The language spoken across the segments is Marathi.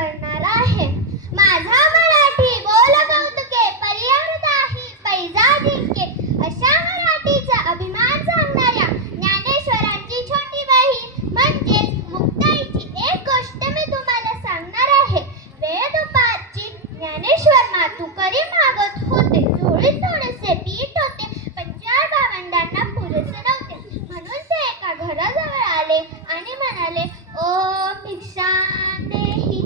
करणार आहे. माझा मराठी बोल कौतुके पर्यावृत आहे पैजा जिंके, अशा मराठीचा अभिमान सांगणाऱ्या ज्ञानेश्वरांची छोटी बहीण म्हणजेच मुक्ताईची एक गोष्ट मी तुम्हाला सांगणार आहे. वेळ दुपारची ज्ञानेश्वर मातू करी मागत होते. झोळीत थोडेसे पीठ होते, पण 4 भावंडांना पुरेसे नव्हते. म्हणून ते एका घराजवळ आले आणि म्हणाले, ओम भिक्षाम देही,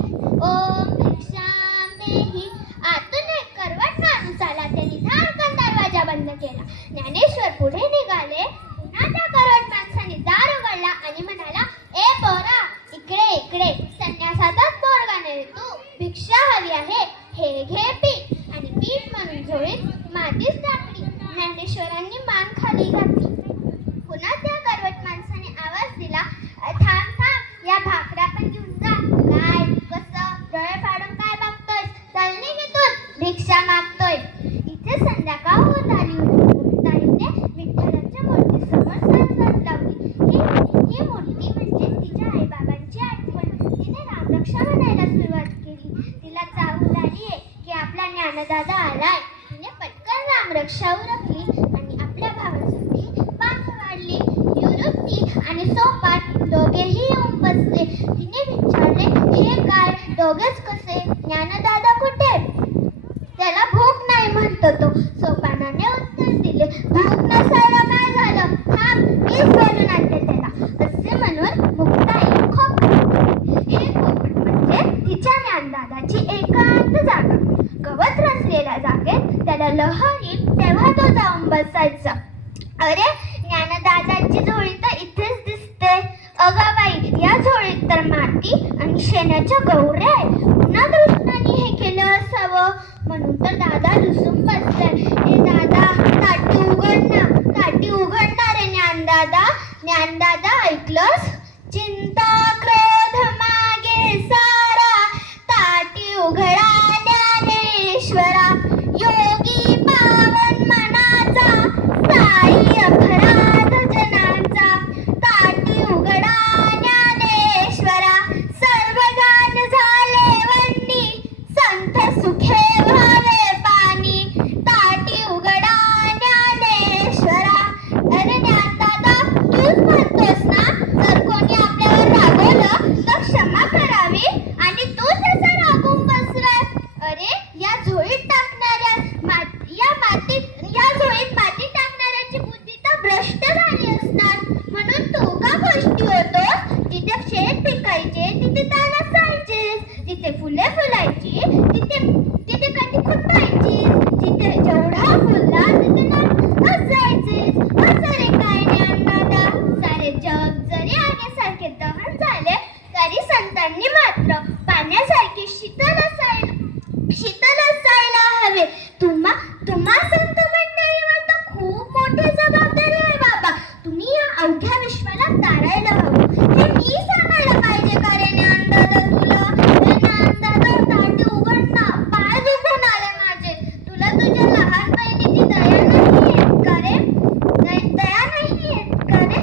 ओम भिक्षाम देही. आतून एक करवट माणूस आला. त्यांनी धाडकन दरवाजा बंद केला. ज्ञानेश्वर पुढे निघाले. पुन्हा त्या करवट माणसाने दार उघडला आणि म्हणाला, ए पोरा, इकडे इकडे. संन्यासाचाच पोरगा नाही तू, भिक्षा हवी आहे, हे घे पीठ. आणि पीठ म्हणून झोळीत मातीच टाकली. ज्ञानेश्वरांनी मान खाली घातली. पुन्हा त्या करवट माणसाने आवाज दिला, थांब थांब, या भाकऱ्या पण घेऊन जा. काय कसं डोळे फाडून काय बघतोय? चल निघून, भिक्षा मागतोय. इथे संध्याकाळ होत आली होती. मुक्ताईने विठ्ठलाच्या मूर्तीसमोर सांगत लावली. ही मूर्ती म्हणजे तिच्या आईबाबांची आठवण. तिने रामरक्षा म्हणायला सुरुवात केली. तिला चाहूल आलीये की आपला ज्ञानदादा आलाय. तिने पटकन रामरक्षा उरकली आणि आपल्या भावासाठी पाठ वाढली. निवृत्ती आणि सोपान दोघेही येऊन बसले. तिने विचारले, हे काय दोघेच कसे? ज्ञानदादा कुठे? त्याला भूक नाही म्हणतो तो. सोपानाने उत्तर दिले, भूक नसायला काय झालं? थांब, मीच बोलून आणते त्याला. असे म्हणून मुक्ताई खोपट. हे खोपट म्हणजे तिच्या ज्ञानदादाची एकांत जागा. गवत रचलेल्या जागेत त्याला लहरी तेव्हा तो जाऊन बसायचा. अरे, ज्ञानदादाची झोळी तर इथेच दिसते. अगं बाई, या झोळीत तर माती आणि शेणाच्या गौऱ्या आहे. पुन्हा कृष्णाने हे केलं असावं. म्हणून तर दादा रुसून बसलाय. ए दादा, ताटी उघड ना, ताटी उघड ना रे ज्ञानदादा. ज्ञानदादा, ऐकलंस? चिंता क्रोध मागे सारा, ताटी उघडा ज्ञानेश्वरा. योगी पावन मनाचा, साई अपराध जनाचा. ताटी उघडा ज्ञानेश्वरा. सर्वगान झाले वंदी, संत सुखे व्हावे पाणी. ताटी उघडा ज्ञानेश्वरा. अरे ज्ञानदादा, तूच म्हणतोस ना, जर कोणी आपल्यावर रागवलं तर क्षमा करावी आणि तू तसा रागून बसलाय. अरे, या झोळीत माती टाकणाऱ्याची बुद्धी तर भ्रष्ट झाली असणार. म्हणून तू का गोष्टी होतो? जिथे शेत पिकायचे तिथे ताण असायचे, जिथे फुले फुलायची तिथे कधी खुटायची, जिथे जेवढा फुलला तिथे असायचे. असं रे काय ज्ञानदादा. सारे जग जरी आगीसारखे दहन झाले तरी संतांनी मात्र पाण्यासारखे शीतल असायला हवे. तुम्हा संत मंडळीवर तर खूप मोठी जबाबदारी आहे बाबा. तुम्ही या अवघ्या विश्वाला तारायला हवं. हे मी सांगायला पाहिजे का रे ज्ञानदादा तुला? ज्ञानदादा, ताटी उघड ना, पाय दुखून आले माझे. तुला तुझ्या लहान बहिणीची दया नाही का रे? दया नाही का रे?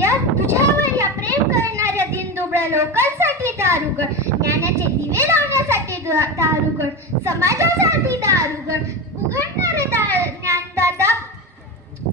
या तुझ्यावर या प्रेम करणाऱ्या दिनदुबळ्या लोकांसाठी दार उघड. ज्ञानाचे दिवे लावण्यासाठी दार उघड. समाजासाठी दार उघड. उघडणारे दार ज्ञानदादा.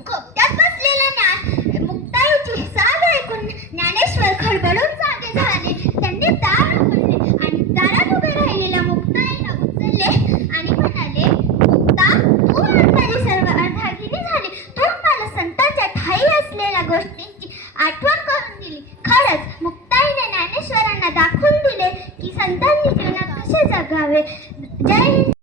खोपट्यात बसलेल्या मुक्ताईची साद ऐकून ज्ञानेश्वर खडबडून जागे झाले. त्यांनी दार उघडले आणि दारात उभे राहिलेल्या मुक्ताईला उचलले आणि म्हणाले, मुक्ता, तू माझी सर्व अर्धांगिनी झाली. तू मला संतांच्या ठाई असलेल्या गोष्टींची आठवण करून दिली. खरंच मुक्ताईने ज्ञानेश्वरांना दाखवून दिले की संतांनी जीवनात कसे जगावे. जय हिंद.